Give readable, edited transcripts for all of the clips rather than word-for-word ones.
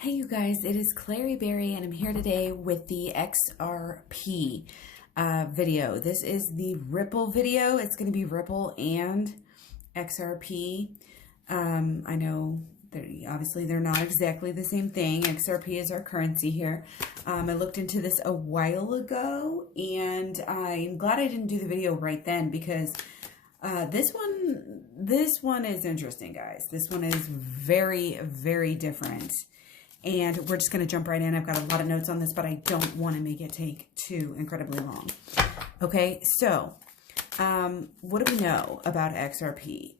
Hey you guys, it is Clary Berry and I'm here today with the XRP video. This is the Ripple video. It's going to be Ripple and XRP. I know obviously they're not exactly the same thing. XRP is our currency here. I looked into this a while ago and I'm glad I didn't do the video right then because this one is interesting, guys. This one is very, very different. And we're just going to jump right in. I've got a lot of notes on this, but I don't want to make it take too incredibly long. Okay, so what do we know about XRP?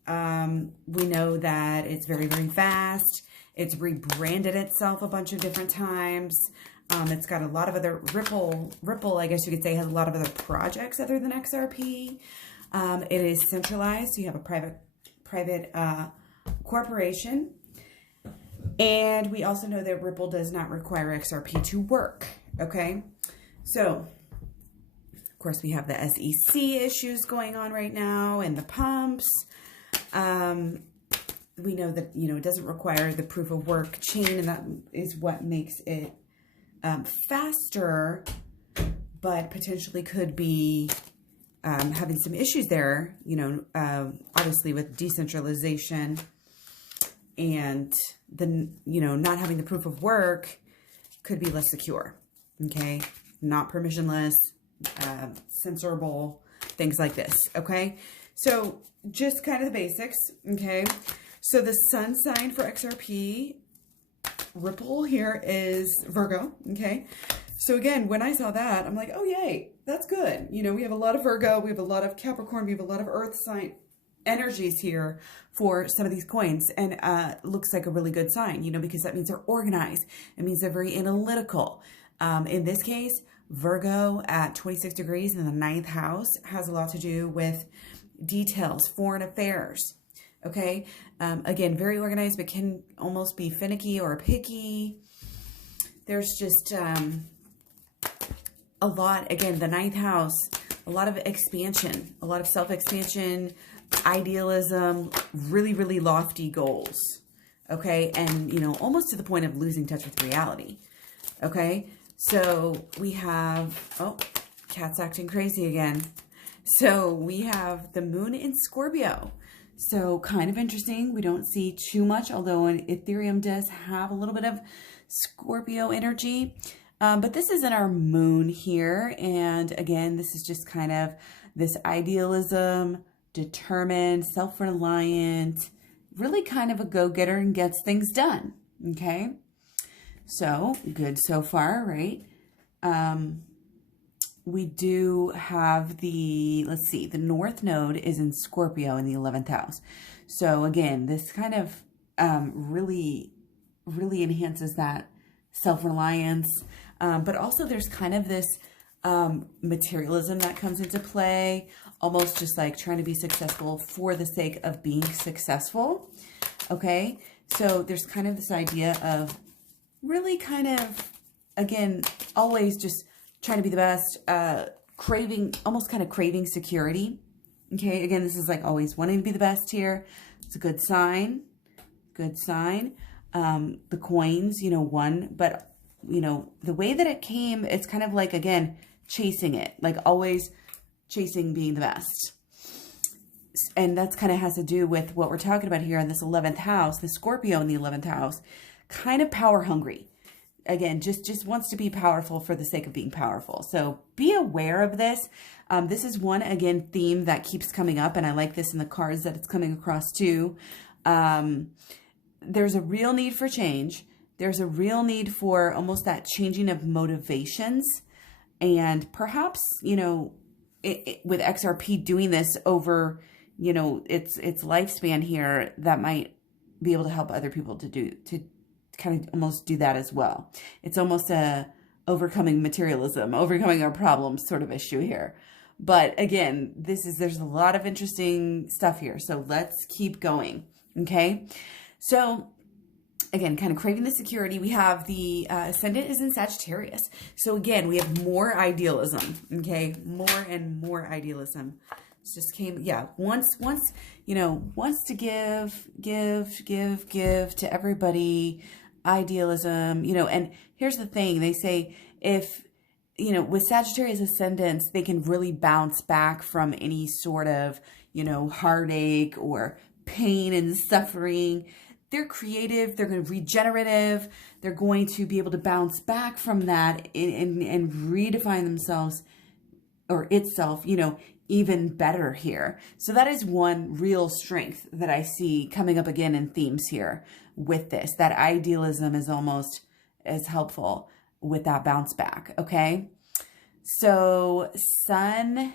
We know that it's very, very fast. It's rebranded itself a bunch of different times. It's got a lot of other, Ripple, I guess you could say, has a lot of other projects other than XRP. It is centralized, so you have a private corporation. And we also know that Ripple does not require XRP to work, okay? So, of course, we have the SEC issues going on right now and the pumps. We know that, it doesn't require the proof of work chain, and that is what makes it faster, but potentially could be having some issues there, obviously with decentralization and the, not having the proof of work could be less secure, okay? Not permissionless, censorable, things like this, okay? So just kind of the basics, okay? So the sun sign for XRP, Ripple here is Virgo, okay? So again, when I saw that, I'm like, oh yay, that's good. We have a lot of Virgo, we have a lot of Capricorn, we have a lot of Earth sign energies here for some of these coins, and looks like a really good sign, because that means they're organized. It means they're very analytical. In this case, Virgo at 26 degrees in the 9th house has a lot to do with details, foreign affairs. Okay. Again, very organized, but can almost be finicky or picky. There's just a lot, again, the 9th house, a lot of expansion, a lot of self-expansion, idealism, really, really lofty goals, okay? And, almost to the point of losing touch with reality, okay? So we have, oh, cat's acting crazy again. So we have the moon in Scorpio. So kind of interesting. We don't see too much, although Ethereum does have a little bit of Scorpio energy. But this isn't our moon here. And again, this is just kind of this idealism, determined, self-reliant, really kind of a go-getter and gets things done, okay? So, good so far, right? We do have the, let's see, the North Node is in Scorpio in the 11th house. So again, this kind of really enhances that self-reliance, but also there's kind of this materialism that comes into play, almost just like trying to be successful for the sake of being successful, okay? So there's kind of this idea of really kind of, again, always just trying to be the best, almost kind of craving security, okay? Again, this is like always wanting to be the best here. It's a good sign, good sign. The coins, one, but, the way that it came, it's kind of like, again, chasing it, like always chasing being the best. And that's kind of has to do with what we're talking about here in this 11th house, the Scorpio in the 11th house, kind of power hungry. Again, just wants to be powerful for the sake of being powerful. So be aware of this. This is one, again, theme that keeps coming up. And I like this in the cards that it's coming across too. There's a real need for change. There's a real need for almost that changing of motivations. And perhaps, with XRP doing this over, its lifespan here, that might be able to help other people to kind of almost do that as well. It's almost a overcoming materialism, overcoming our problems sort of issue here. But again, there's a lot of interesting stuff here. So let's keep going. Okay. So again, kind of craving the security. We have the Ascendant is in Sagittarius. So again, we have more idealism, okay? More and more idealism. It just came, yeah, wants to give to everybody, idealism, and here's the thing. They say if, with Sagittarius ascendants, they can really bounce back from any sort of, heartache or pain and suffering. They're creative, they're going to regenerative, they're going to be able to bounce back from that and redefine themselves or itself, even better here. So that is one real strength that I see coming up again in themes here with this. That idealism is almost as helpful with that bounce back, okay? So Sun,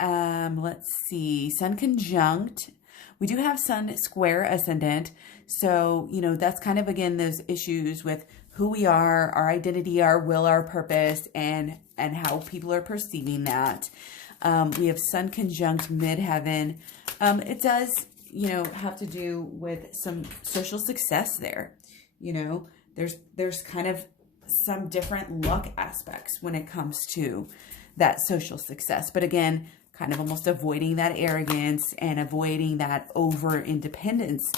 let's see, Sun conjunct. We do have Sun square ascendant. So, that's kind of, again, those issues with who we are, our identity, our will, our purpose, and how people are perceiving that. We have Sun conjunct midheaven. It does, have to do with some social success there. There's kind of some different luck aspects when it comes to that social success. But again, kind of almost avoiding that arrogance and avoiding that over independence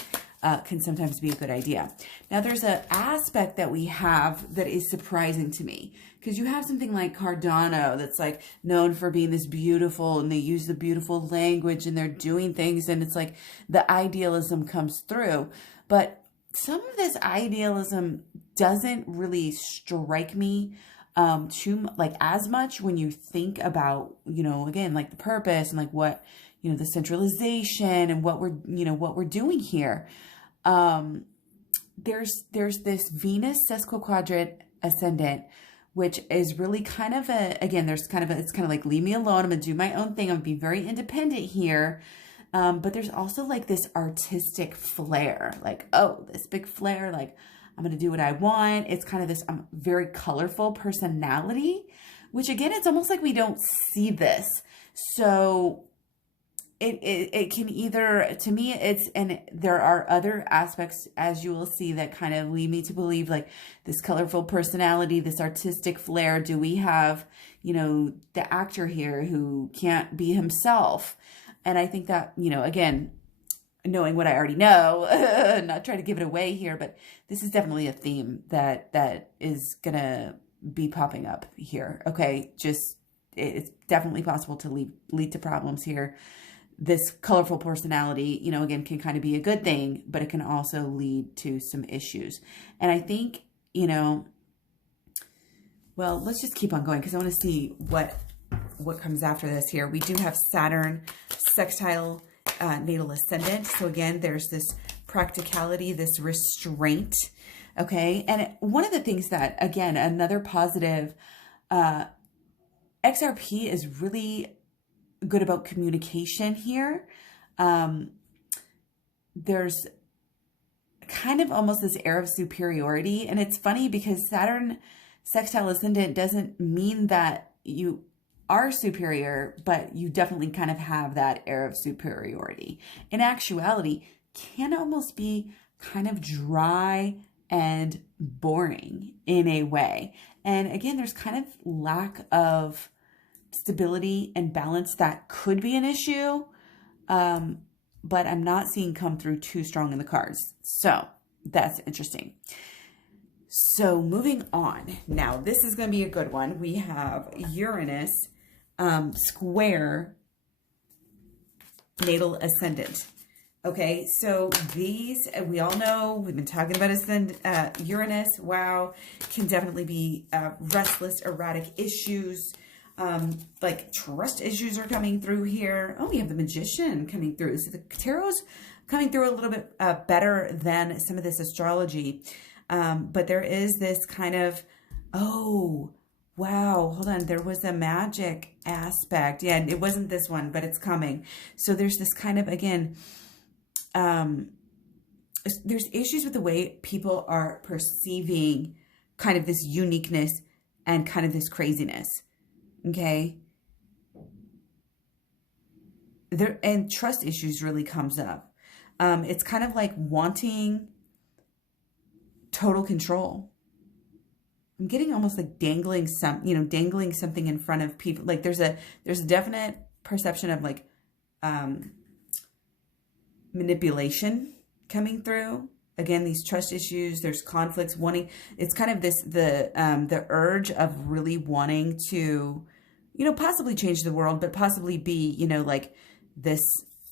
can sometimes be a good idea. Now, there's an aspect that we have that is surprising to me, because you have something like Cardano that's like known for being this beautiful, and they use the beautiful language and they're doing things, and it's like the idealism comes through. But some of this idealism doesn't really strike me as much when you think about, again, like the purpose and like what, the centralization and what we're doing here. There's this Venus sesquiquadrant ascendant, which is really kind of it's kind of like, leave me alone. I'm gonna do my own thing. I'm gonna be very independent here. But there's also like this artistic flair, like, oh, this big flair, like I'm going to do what I want. It's kind of this very colorful personality, which again, it's almost like we don't see this. So it can either, to me, and there are other aspects, as you will see, that kind of lead me to believe like this colorful personality, this artistic flair. Do we have, the actor here who can't be himself? And I think that, again, knowing what I already know, not trying to give it away here, but this is definitely a theme that is going to be popping up here. Okay. It's definitely possible to lead to problems here. This colorful personality, again, can kind of be a good thing, but it can also lead to some issues. And I think, well, let's just keep on going, because I want to see what comes after this here. We do have Saturn sextile natal ascendant. So again, there's this practicality, this restraint. Okay. And one of the things that, again, another positive, XRP is really good about communication here. There's kind of almost this air of superiority. And it's funny because Saturn sextile ascendant doesn't mean that you are superior, but you definitely kind of have that air of superiority. In actuality, can almost be kind of dry and boring in a way. And again, there's kind of lack of stability and balance that could be an issue, but I'm not seeing come through too strong in the cards. So that's interesting. So moving on. Now, this is going to be a good one. We have Uranus square natal ascendant. Okay, so these, we all know, we've been talking about Uranus. Wow, can definitely be restless, erratic issues. Like trust issues are coming through here. Oh, we have the Magician coming through. So the tarot's coming through a little bit better than some of this astrology. But there is this kind of, oh, wow, hold on. There was a magic aspect. Yeah, it wasn't this one, but it's coming. So there's this kind of, again, there's issues with the way people are perceiving kind of this uniqueness and kind of this craziness. Okay. And trust issues really comes up. It's kind of like wanting total control. I'm getting almost like dangling something in front of people. Like there's a definite perception of like manipulation coming through. again, these trust issues, there's conflicts, wanting, it's kind of this, the urge of really wanting to, you know, possibly change the world, but possibly be, you know, like this,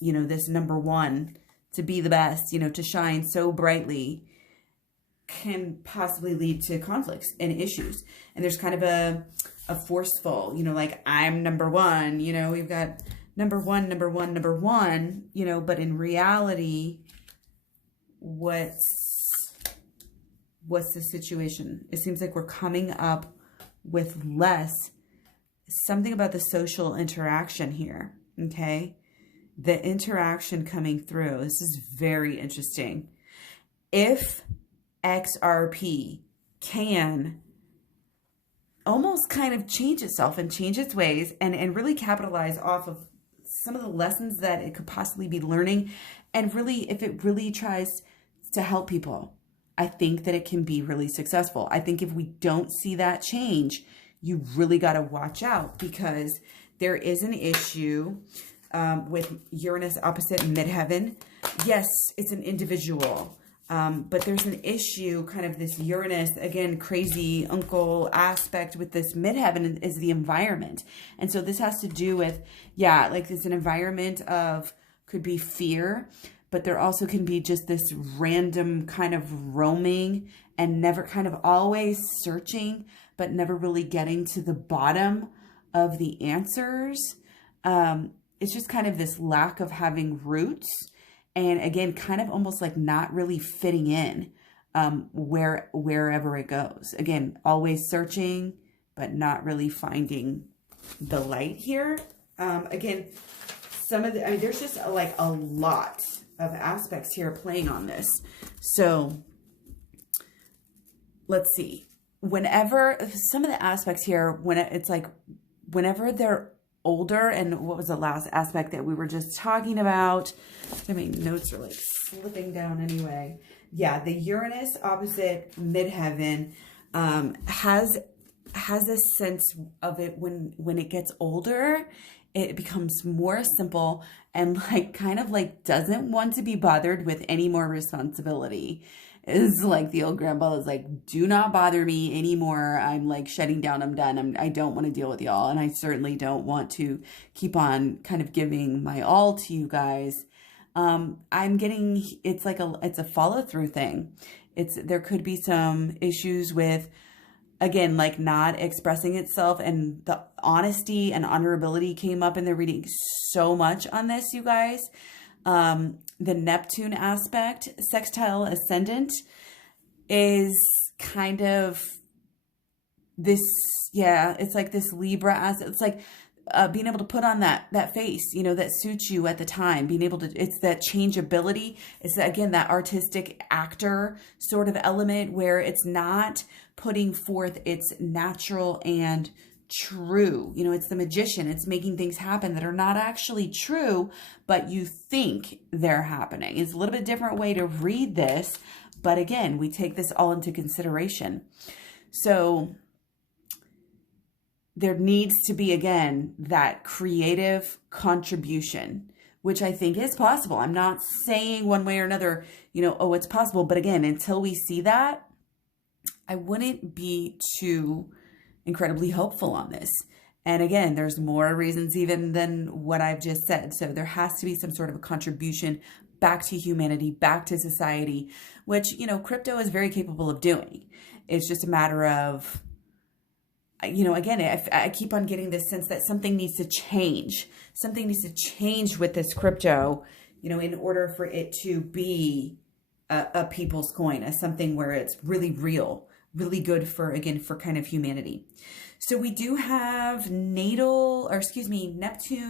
you know, this number one, to be the best, you know, to shine so brightly, can possibly lead to conflicts and issues. And there's kind of a forceful, you know, like, I'm number one, you know, we've got number one, you know, but in reality, what's the situation? It seems like we're coming up with less, something about the social interaction here, okay? The interaction coming through. This is very interesting. If XRP can almost kind of change itself and change its ways and really capitalize off of some of the lessons that it could possibly be learning, and really, if it really tries to help people, I think that it can be really successful. I think if we don't see that change, you really got to watch out, because there is an issue with Uranus opposite Midheaven. Yes, it's an individual. But there's an issue, kind of this Uranus, again, crazy uncle aspect with this Midheaven is the environment. And so this has to do with, yeah, like it's an environment of, could be fear, but there also can be just this random kind of roaming and never, kind of always searching, but never really getting to the bottom of the answers. It's just kind of this lack of having roots. And again, kind of almost like not really fitting in wherever it goes. Again, always searching, but not really finding the light here. Again, some of the, I mean, there's just like a lot of aspects here playing on this. So let's see. Whenever, some of the aspects here, when it's like, whenever they're older, and what was the last aspect that we were just talking about? I mean, notes are like slipping down anyway. Yeah, the Uranus opposite Midheaven has a sense of it when it gets older, it becomes more simple and like kind of like doesn't want to be bothered with any more responsibility. Is like the old grandpa is like, do not bother me anymore. I'm like shutting down. I'm done. I don't want to deal with y'all. And I certainly don't want to keep on kind of giving my all to you guys. I'm getting, it's like it's a follow through thing. There could be some issues with, again, like not expressing itself, and the honesty and honorability came up in the reading so much on this, you guys. The Neptune aspect, sextile ascendant, is kind of this, yeah, it's like this Libra aspect. It's like being able to put on that face, you know, that suits you at the time, being able to, it's that changeability. It's again, that artistic actor sort of element where it's not putting forth its natural and true, you know, it's the magician. It's making things happen that are not actually true, but you think they're happening. It's a little bit different way to read this, but again, we take this all into consideration. So there needs to be, again, that creative contribution, which I think is possible. I'm not saying one way or another, you know, oh, it's possible, but again, until we see that, I wouldn't be too incredibly hopeful on this. And again, there's more reasons even than what I've just said. So there has to be some sort of a contribution back to humanity, back to society, which, you know, crypto is very capable of doing. It's just a matter of, you know, again, I keep on getting this sense that something needs to change. Something needs to change with this crypto, you know, in order for it to be a people's coin, as something where it's really real, really good for, again, for kind of humanity. So we do have Neptune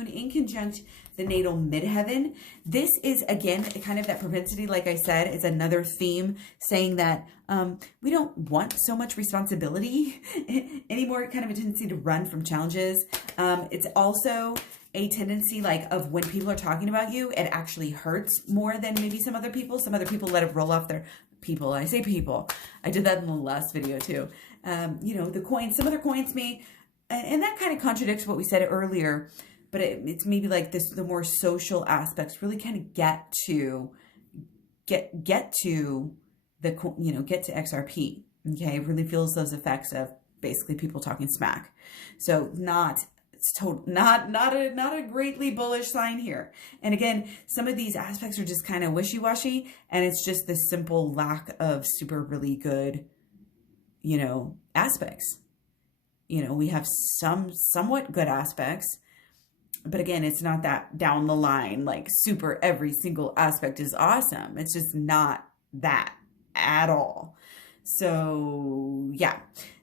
in conjunct the natal midheaven. This is, again, kind of that propensity, like I said, is another theme saying that we don't want so much responsibility anymore, kind of a tendency to run from challenges. It's also a tendency like of when people are talking about you, it actually hurts more than maybe some other people. Some other people let it roll off their people. I say people. I did that in the last video too. You know, the coins, some other coins may, and that kind of contradicts what we said earlier, but it's maybe like this, the more social aspects really kind of get to get to XRP. Okay, it really feels those effects of basically people talking smack. So not a greatly bullish sign here. And again, some of these aspects are just kind of wishy-washy, and it's just this simple lack of super really good, aspects. We have some somewhat good aspects, but again, it's not that down the line, like super every single aspect is awesome. It's just not that at all. So yeah,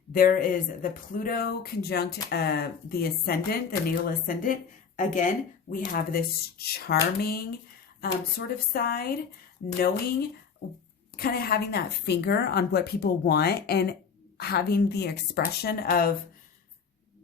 there is the Pluto conjunct the ascendant, the natal ascendant. Again, we have this charming sort of side, knowing, kind of having that finger on what people want and having the expression of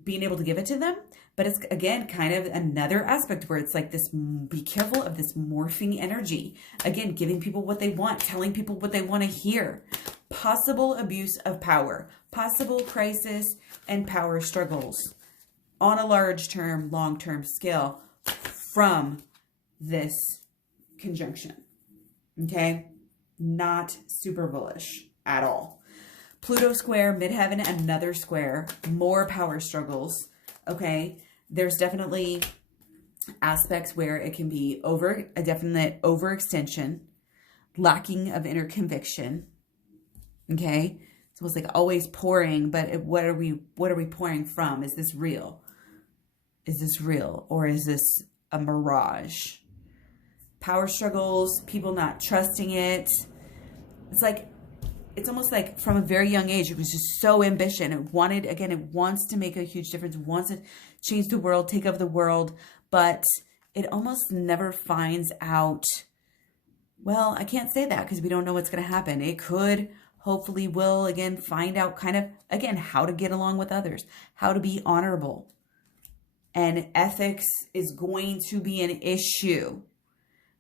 being able to give it to them. But it's, again, kind of another aspect where it's like this, be careful of this morphing energy. Again, giving people what they want, telling people what they want to hear. Possible abuse of power, possible crisis and power struggles on a large-term, long-term scale from this conjunction. Okay? Not super bullish at all. Pluto square, midheaven, another square, more power struggles. Okay? There's definitely aspects where it can be a definite overextension, lacking of inner conviction. Okay? It's almost like always pouring, but what are we pouring from? Is this real? Is this real? Or is this a mirage? Power struggles, people not trusting it. It's almost like from a very young age, it was just so ambitious. It wants to make a huge difference, wants to change the world, take over the world, but it almost never finds out. Well, I can't say that because we don't know what's going to happen. It could, hopefully will, again, find out how to get along with others, how to be honorable. And ethics is going to be an issue.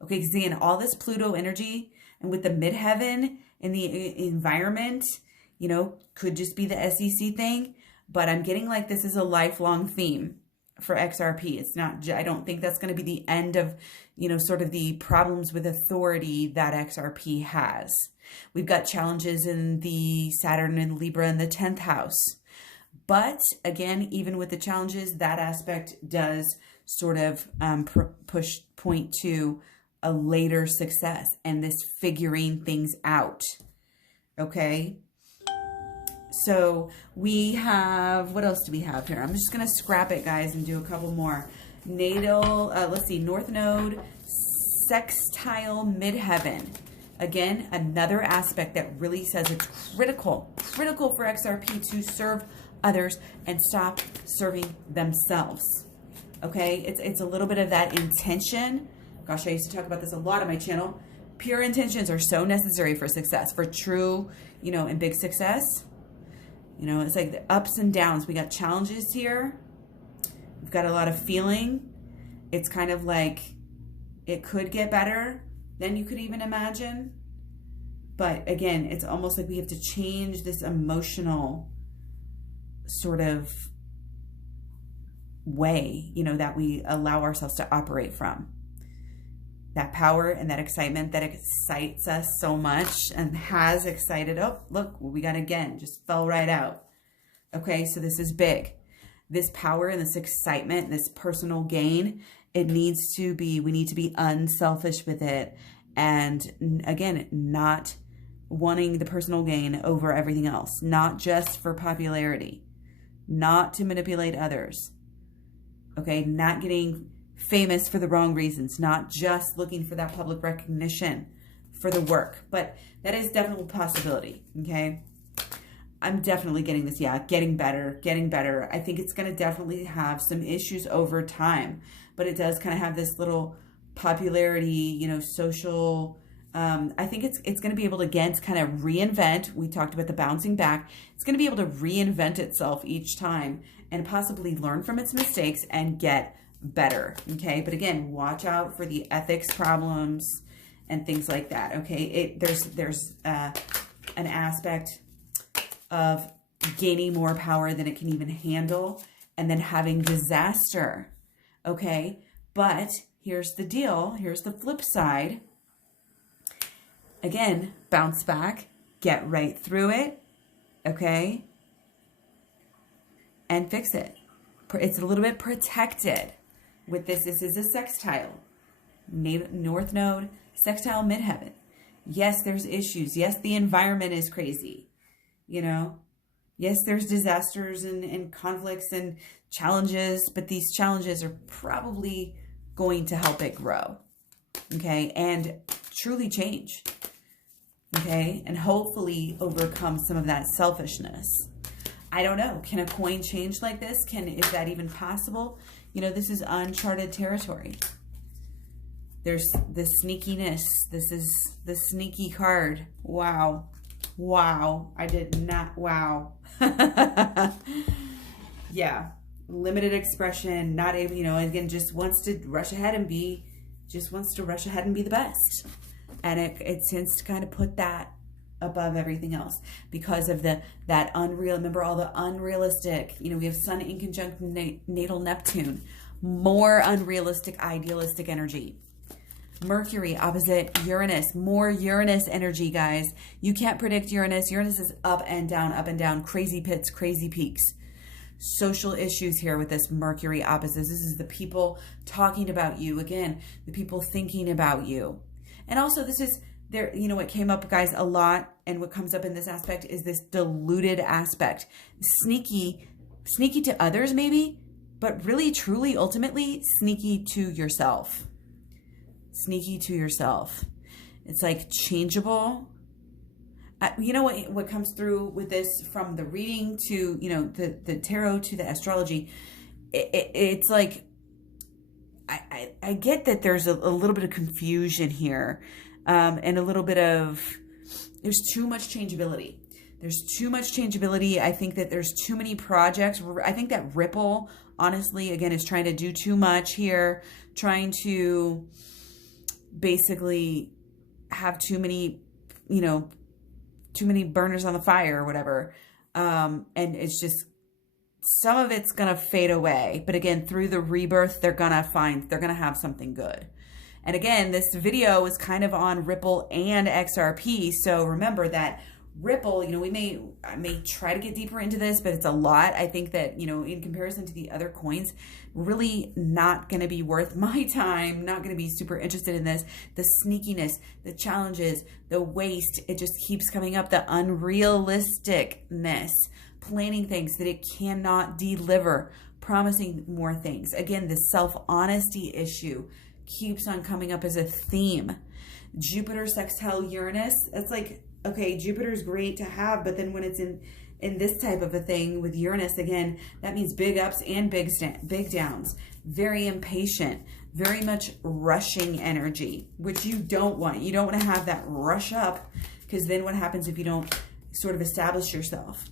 Okay, because again, all this Pluto energy and with the midheaven in the environment, could just be the SEC thing. But I'm getting like this is a lifelong theme for XRP. It's not, I don't think that's going to be the end of, sort of the problems with authority that XRP has. We've got challenges in the Saturn and Libra in the 10th house. But again, even with the challenges, that aspect does sort of point to a later success and this figuring things out. Okay. So we have, what else do we have here? I'm just going to scrap it, guys, and do a couple more. Natal, let's see, North Node, sextile midheaven. Again, another aspect that really says it's critical for XRP to serve others and stop serving themselves. Okay, it's a little bit of that intention. Gosh, I used to talk about this a lot on my channel. Pure intentions are so necessary for success, for true, and big success. It's like the ups and downs. We got challenges here. We've got a lot of feeling. It's kind of like it could get better than you could even imagine. But again, it's almost like we have to change this emotional sort of way, that we allow ourselves to operate from. That power and that excitement that excites us so much and has excited. Oh, look, we got again, just fell right out. Okay, so this is big. This power and this excitement, this personal gain, we need to be unselfish with it. And again, not wanting the personal gain over everything else, not just for popularity, not to manipulate others. Okay, not getting famous for the wrong reasons, not just looking for that public recognition for the work, but that is definitely a possibility. Okay, I'm definitely getting this. Yeah, getting better. I think it's going to definitely have some issues over time, but it does kind of have this little popularity, social. I think it's going to be able to, again, to kind of reinvent. We talked about the bouncing back. It's going to be able to reinvent itself each time and possibly learn from its mistakes and get better. Okay, but again, watch out for the ethics problems and things like that. Okay, there's an aspect of gaining more power than it can even handle and then having disaster. Okay, but here's the deal. Here's the flip side. Again, bounce back get right through it, okay, and fix it. It's a little bit protected with this. This is a sextile. North Node, sextile midheaven. Yes, there's issues. Yes, the environment is crazy. You know, yes, there's disasters and conflicts and challenges, but these challenges are probably going to help it grow, okay, and truly change, okay, and hopefully overcome some of that selfishness. I don't know. Can a coin change like this? Is that even possible? You know, this is uncharted territory. There's the sneakiness. This is the sneaky card. Wow. Wow. I did not. Wow. Yeah. Limited expression. Not able, you know, again, just wants to rush ahead and be the best. And it tends to kind of put that above everything else because of that unreal. Remember all the unrealistic, you know, we have Sun in conjunct natal Neptune, more unrealistic, idealistic energy. Mercury opposite Uranus, more Uranus energy, guys. You can't predict Uranus. Uranus is up and down, crazy pits, crazy peaks. Social issues here with this Mercury opposite. This is the people talking about you. Again, the people thinking about you. And also this is there, you know, what came up, guys, a lot, and what comes up in this aspect is this diluted aspect. Sneaky to others maybe, but really, truly, ultimately, sneaky to yourself. Sneaky to yourself. It's like changeable. You know what comes through with this from the reading to, you know, the tarot to the astrology, it's like, I get that there's a little bit of confusion here. And a little bit of, there's too much changeability. There's too much changeability. I think that there's too many projects. I think that Ripple, honestly, again, is trying to do too much here, trying to basically have too many, you know, too many burners on the fire or whatever. And it's just, some of it's going to fade away. But again, through the rebirth, they're going to have something good. And again, this video is kind of on Ripple and XRP. So remember that Ripple, you know, I may try to get deeper into this, but it's a lot. I think that, you know, in comparison to the other coins, really not going to be worth my time, not going to be super interested in this. The sneakiness, the challenges, the waste, it just keeps coming up. The unrealisticness, planning things that it cannot deliver, promising more things. Again, the self-honesty issue keeps on coming up as a theme. Jupiter sextile Uranus, it's like, okay, Jupiter's great to have, but then when it's in this type of a thing with Uranus, again, that means big ups and big downs. Very impatient, very much rushing energy, which you don't want. You don't want to have that rush up, because then what happens if you don't sort of establish yourself,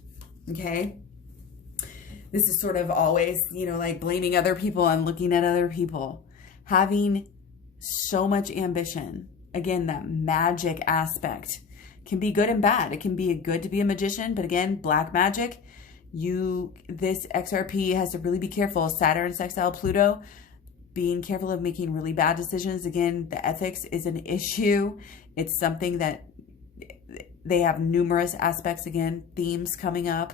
okay? This is sort of always, you know, like blaming other people and looking at other people. Having so much ambition, again, that magic aspect can be good and bad. It can be good to be a magician, but again, black magic, this XRP has to really be careful. Saturn sextile Pluto, being careful of making really bad decisions. Again, the ethics is an issue. It's something that they have numerous aspects, again, themes coming up.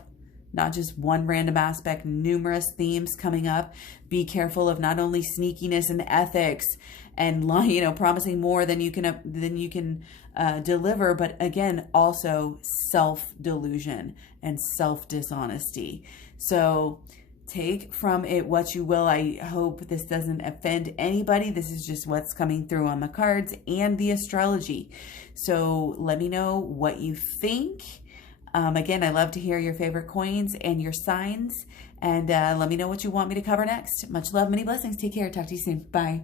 Not just one random aspect, numerous themes coming up. Be careful of not only sneakiness and ethics and, you know, promising more than you can deliver, but again, also self-delusion and self-dishonesty. So take from it what you will. I hope this doesn't offend anybody. This is just what's coming through on the cards and the astrology. So let me know what you think. Again, I love to hear your favorite coins and your signs. And let me know what you want me to cover next. Much love, many blessings. Take care. Talk to you soon. Bye.